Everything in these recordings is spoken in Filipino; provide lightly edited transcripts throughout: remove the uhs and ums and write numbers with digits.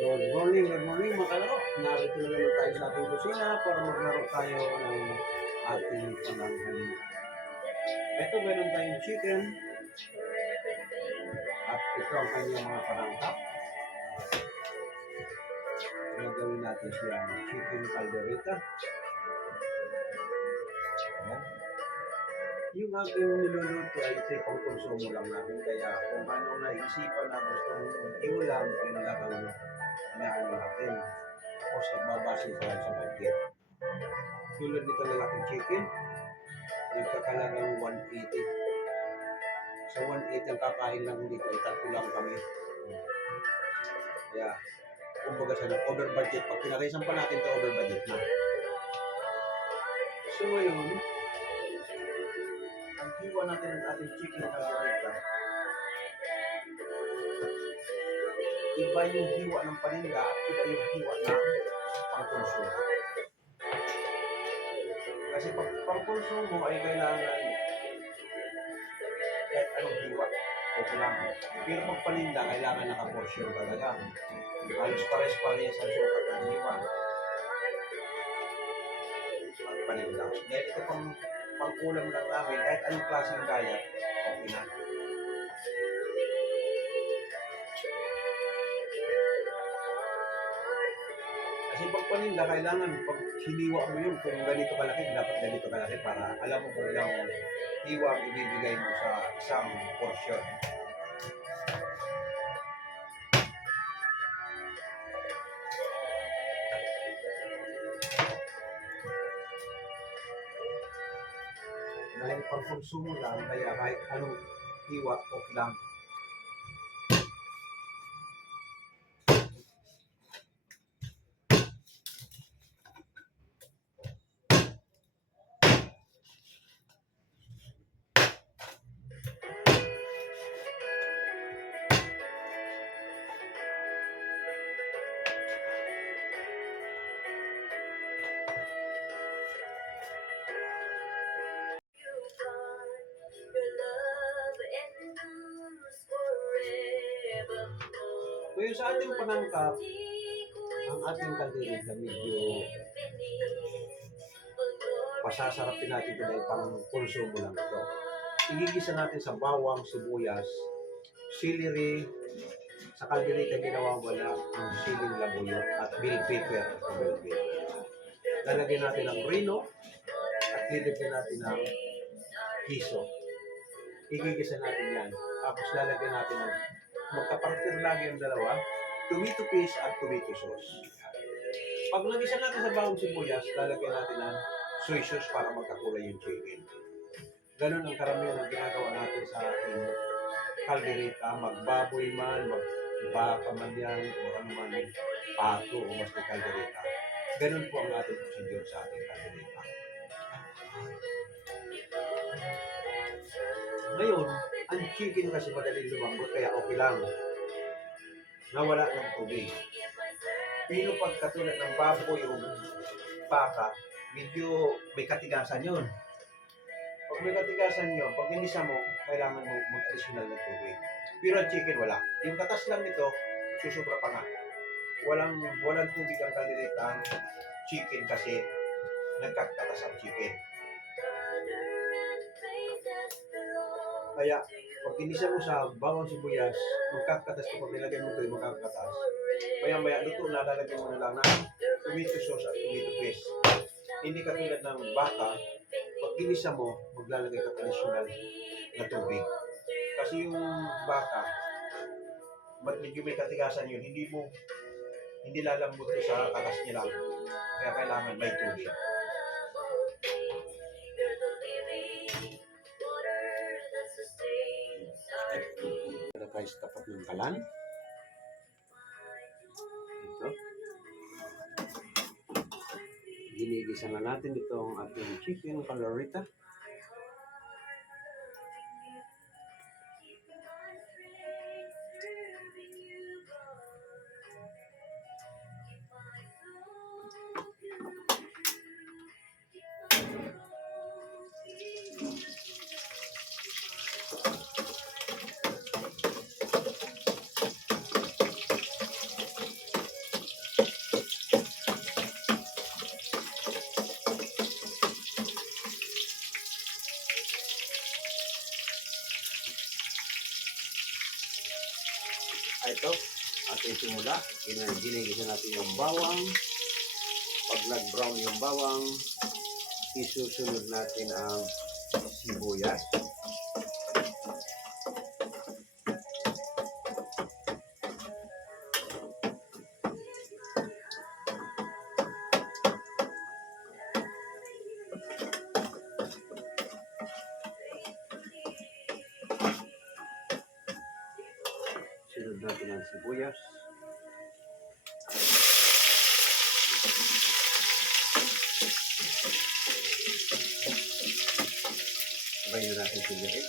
Good morning mga kalaro. Narito na naman tayo sa ating kusina para maglaro tayo ng ating pananghalian. Ito meron tayong chicken at ito ang kanyang mga panangkap. Gagawin natin siya ng chicken caldereta. Ayan. Yung ating niluluto ay ito pang konsumo lang namin. Kaya kung ano naisipan na gusto mong iulam, yun lang ang inaano natin. Tapos nagbabase sa budget. Tulad nito lalaking chicken, nagkakalagang 180. Sa 180 ang kakain lang dito, itatlo lang kami. Kaya, kumbaga sa over budget, pag pinaraisan pa natin ito, over budget na. So ngayon, ang hiwa natin ng ating chicken caldereta, iba yung hiwa ng paninda at iba yung hiwa ng pangkonsumo. Kasi pag pangkonsumo ay kailangan kahit anong hiwa, okay lang. Pero pag paninda, kailangan nakaporsyon talaga. Halos pares-pares ang sukat ng hiwa at paninda. Dahil ito pang-ulam lang namin, kahit anong klaseng gaya, okay na. Kasi pag paninda, kailangan pag hiniwa mo yun, kung ganito kalaki, dapat ganito kalaki para alam mo kung ilang hiwa ang ibibigay mo sa isang porsyon. Dahil pang konsumo lang, kaya kahit anong hiwa, okay lang. Ngayon sa ating panangkap, ang ating caldereta medyo pasasarapin natin ito dahil pang konsumo lang ito. Igigisa natin sa bawang, sibuyas, celery. Sa caldereta ginawa wala ang siling labuyo at bell pepper. Lalagyan natin ng reno at lilagyan natin ng hiso. Igigisa natin yan. Tapos lalagyan natin ng magkapartner lagi ang dalawa, tomato paste at tomato sauce. Pag nagisa natin sa bawang sibuyas, lalagyan natin ng soy sauce para magkakulay yung chicken. Ganun ang karamihan ang ginagawa natin sa ating caldereta. Magbaboy man, magbaka man yan, o ano man, pato o basta caldereta. Ganun po ang ating procedure sa ating caldereta. Ngayon, ang chicken kasi madaling lumambot kaya okay lang. Nawala ng tubig. Pero pag katulad ng baboy o baka, medyo may katigasan yun. Pag may katigasan yun, pag inisa mo, kailangan mo mag-additional ng tubig. Pero ang chicken wala. Yung katas lang nito, susubra pa nga. Walang tubig ang caldereta ang chicken kasi nagkakatas ang chicken. Kaya, pag inisa mo sa bawang sibuyas, magkakatas ko pag nilagyan mo ito yung magkakatas. Maya-maya, luto na, lalagyan mo na lang ng tomato sauce at tomato paste. Hindi katulad ng baka, pag inisa mo, maglalagay ka traditional na tubig. Kasi yung baka, medyo may katigasan yun, hindi lalambot ko sa katas niya lang. Kaya kailangan may tubig. Guys, tapat ng kalan. Ito. Ginigisa na natin itong ating chicken caldereta. ito, ating simula. Ginigisa natin yung bawang. Pag nag-brown yung bawang, isusunod natin ang sibuyas. Sunod natin ang sibuyas. Sabay na natin silihin.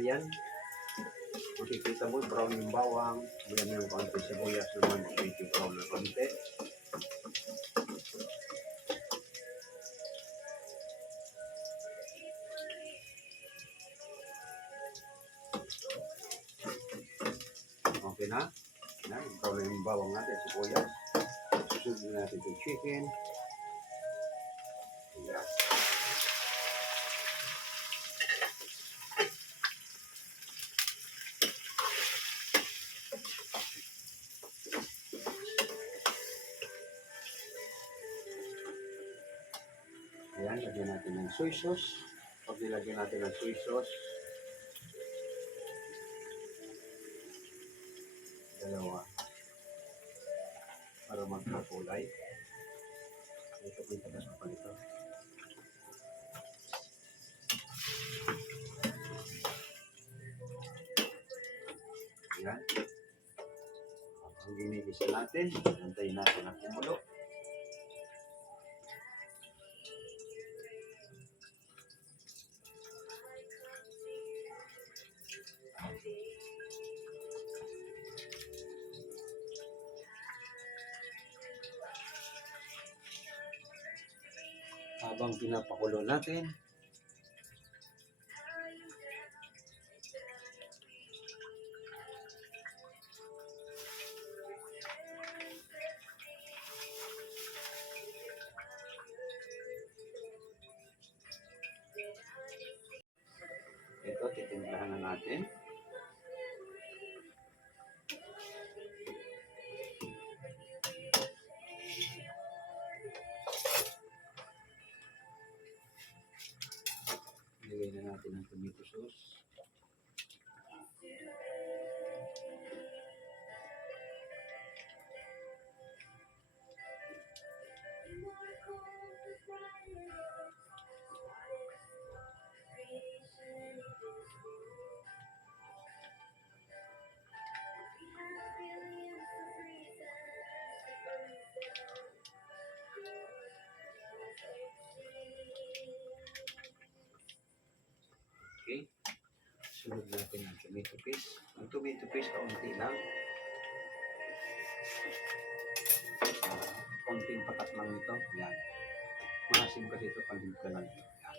Ayan. Makikita mo, brown yung bawang. Ayan yung konti sibuyas naman. Medyo brown na konti. Okay na. Ayan, brown na yung bawang natin, sibuyas. Susunod natin yung chicken. Ayan. Ayan, lagyan natin ng soy sauce. Pag nilagyan natin ng soy sauce, dalawa, para magkakulay. Ito po yung tagas pa nito. Ayan. Ang ginigisa natin, antayin natin ang kumulo. Habang pinapakulo natin, ito, titimplahan na natin. Ilagay na natin ang tomato sauce. Okay. Sunod natin ang tomato paste. Ang tomato paste, kaunti lang. Konting patak lang ito. Yan. Maasim kasi ito, panlimpla lang ito. Yan.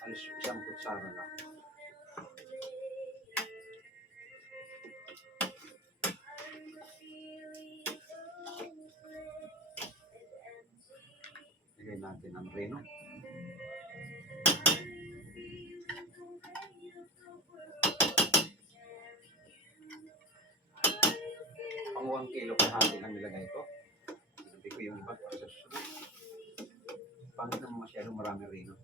Halos isang kutsara lang. Lagay natin ang reno. Pang 1 kilo kahati lang nilagay ko. Hindi ko yung iba para sa susunod. Pangit naman masyadong marami reno.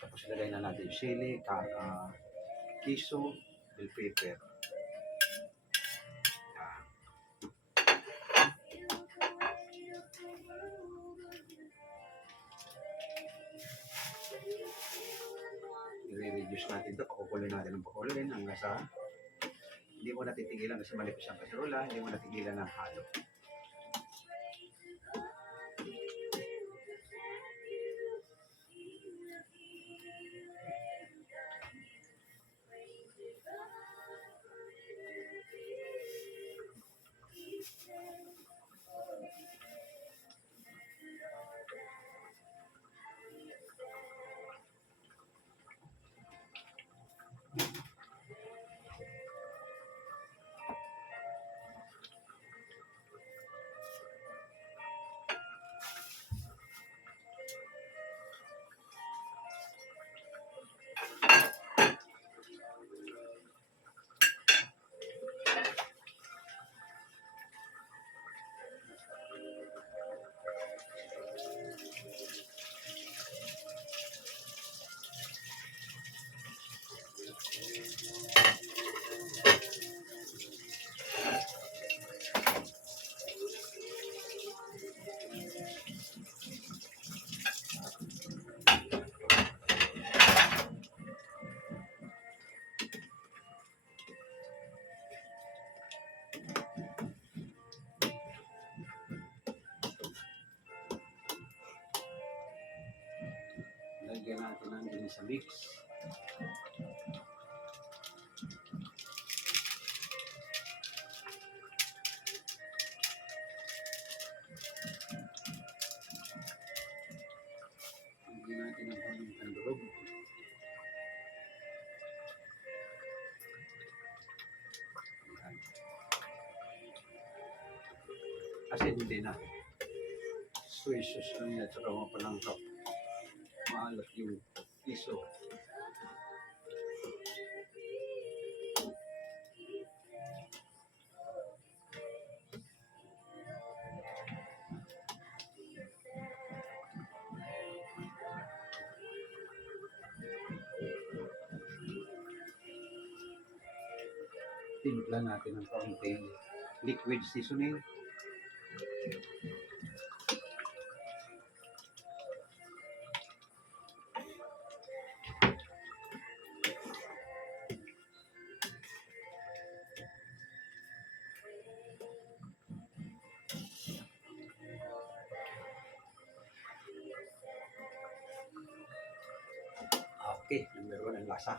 Tapos ilagay na natin sili, kiso, bell pepper. I-reduce natin ito, pakukuloy natin ng pakuloy hanggang sa hindi mo natitigilan kasi malipis ang kaserola, hindi mo natigilan ng halo. natin ang ginisa mix. Lagyan natin ang pamintang durog. Kasi hindi na. Soy sauce lang yan. Saka mga palangkap. Maalat yung piso. Timpla natin ng kaunting liquid seasoning. Okay, number 1 ang lasa.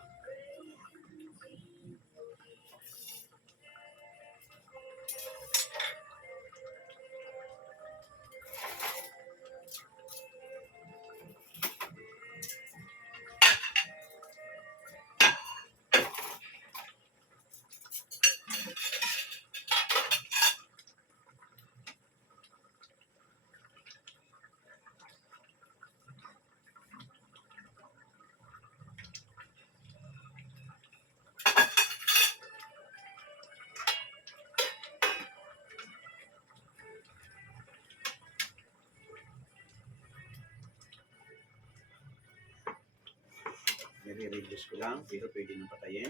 I-reduce ko lang, pero pwede nang patayin.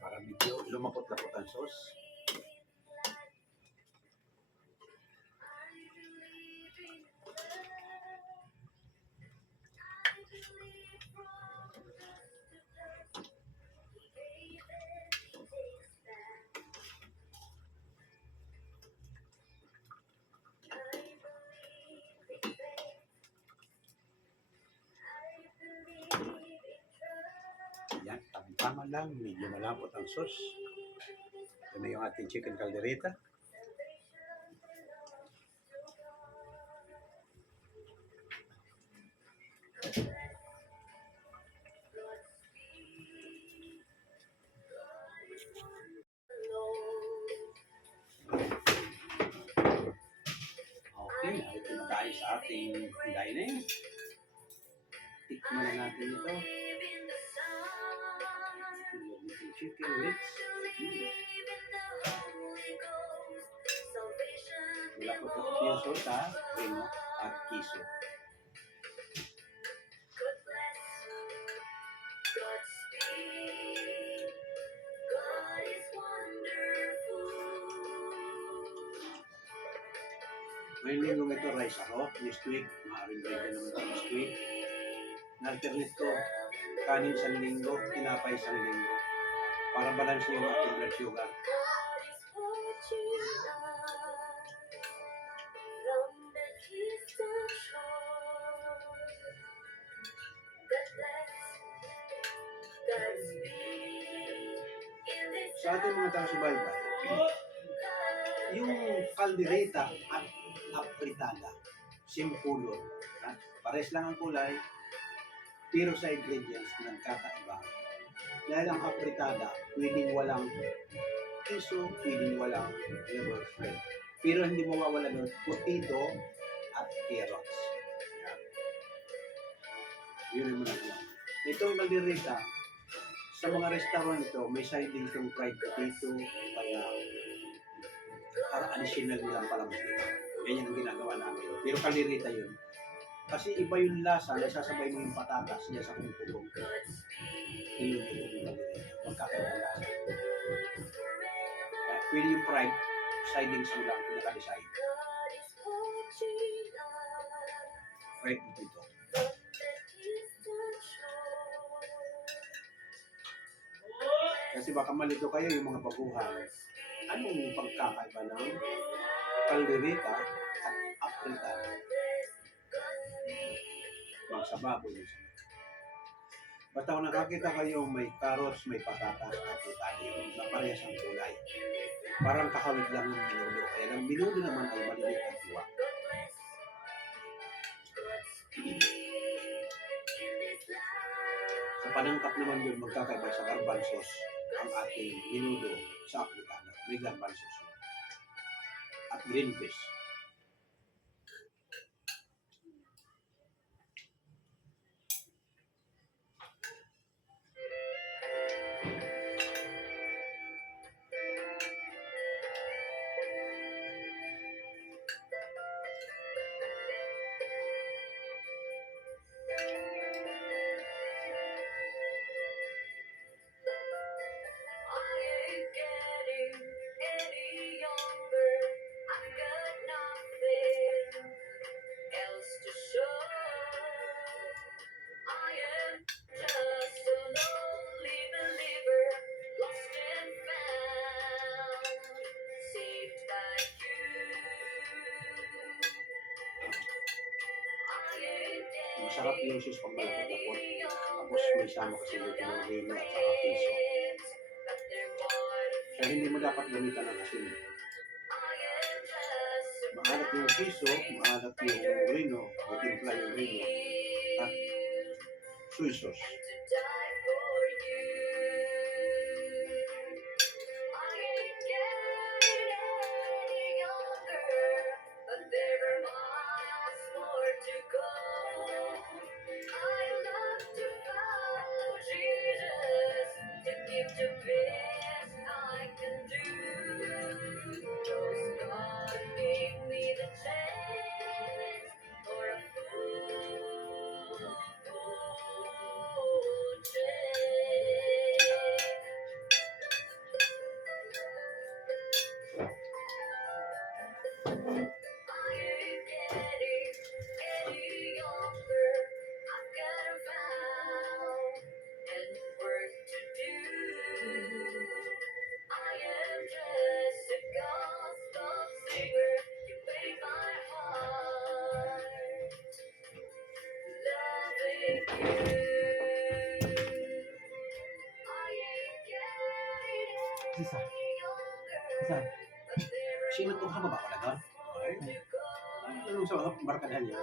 Para medyo lumapot-lapot ang sauce. Yan, tama lang, medyo malapot ang sauce. Ito na yung ating chicken caldereta. Okay, ito na tayo sa ating dining. Tikman na natin ito. Chicken legs. Wala ko ito yung sauce ha. Primo at kiso. May linggo ito rice ako. Next week, maaaring break naman ito next week. Na-alternate ko. Kanin isang linggo, tinapay isang linggo. Para balance yung ating blood sugar. Sa ating mga taga-subaybay, yung caldereta at apritada, simpulo. Pares lang ang kulay, pero sa ingredients nagkakaiba. Dahil ang apritada, pwedeng walang kiso, pwedeng walang liver spread. Pero hindi mawawala nun, potato at carrots. Yun yung mga alam. Itong caldereta, sa mga restaurant ito, may side din itong fried potato, kaya para additional nilang palaman dito. Ganyan ang ginagawa namin. Pero caldereta yun. Kasi iba yung lasa, nasasabay mo yung patatas niya sa kung yung magkakaiba lasa. Pwede yung fried, sidings mo lang, pinaka-decide. Fried potato. Kasi baka malito kayo yung mga baguhan. Anong pagkakaiba ng caldereta at apritada? sa baboy. Basta kung nakakita kayo may carrots, may patatas, avocado na parehas ang kulay. Parang kakawit lang ng minudo. Kaya ang minudo naman ay maliliit ang tiwa. Sa panangkap naman yun, magkakaiba sa garbanzos ang ating minudo sa Africana. May garbanzos yun. At green peas. Masarap yung sus pag malapot-lapot. Tapos may sama kasi yung tinanggino at saka piso. Kaya hindi mo dapat gamitan ng asin. Maalat yung piso, maalat yung rino, matimpla yung rino, at soy sauce. Isa. Isa. Sino itong hababa ko na doon? Anong sa barkadahan niya?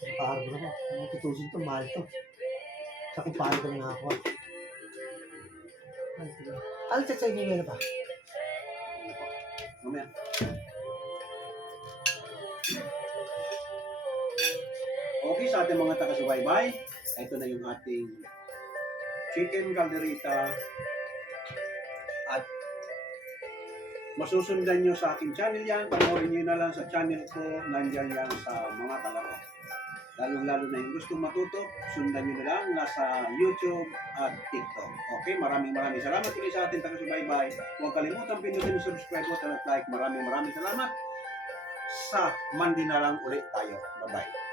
Nakaharbor ako. Matutusin ito, mahal ito. Sa kumpare ko na ako. Ay, sige. Ano sa inyo meron pa? Mamaya. Okay, sa ating mga taga-subaybay, ito na yung ating chicken calderita at masusundan nyo sa aking channel yan. Panoorin nyo na lang sa channel ko, nandyan yan sa mga kalaro. Lalo-lalo na yung gustong matuto, sundan nyo na lang nasa YouTube at TikTok. Okay, maraming salamat ulit sa ating taga-subaybay. Huwag kalimutan pindutin yung subscribe button at like. Maraming salamat. Sa Monday na lang ulit tayo. Bye-bye.